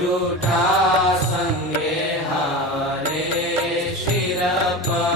झूठा संगे हारे शिरपा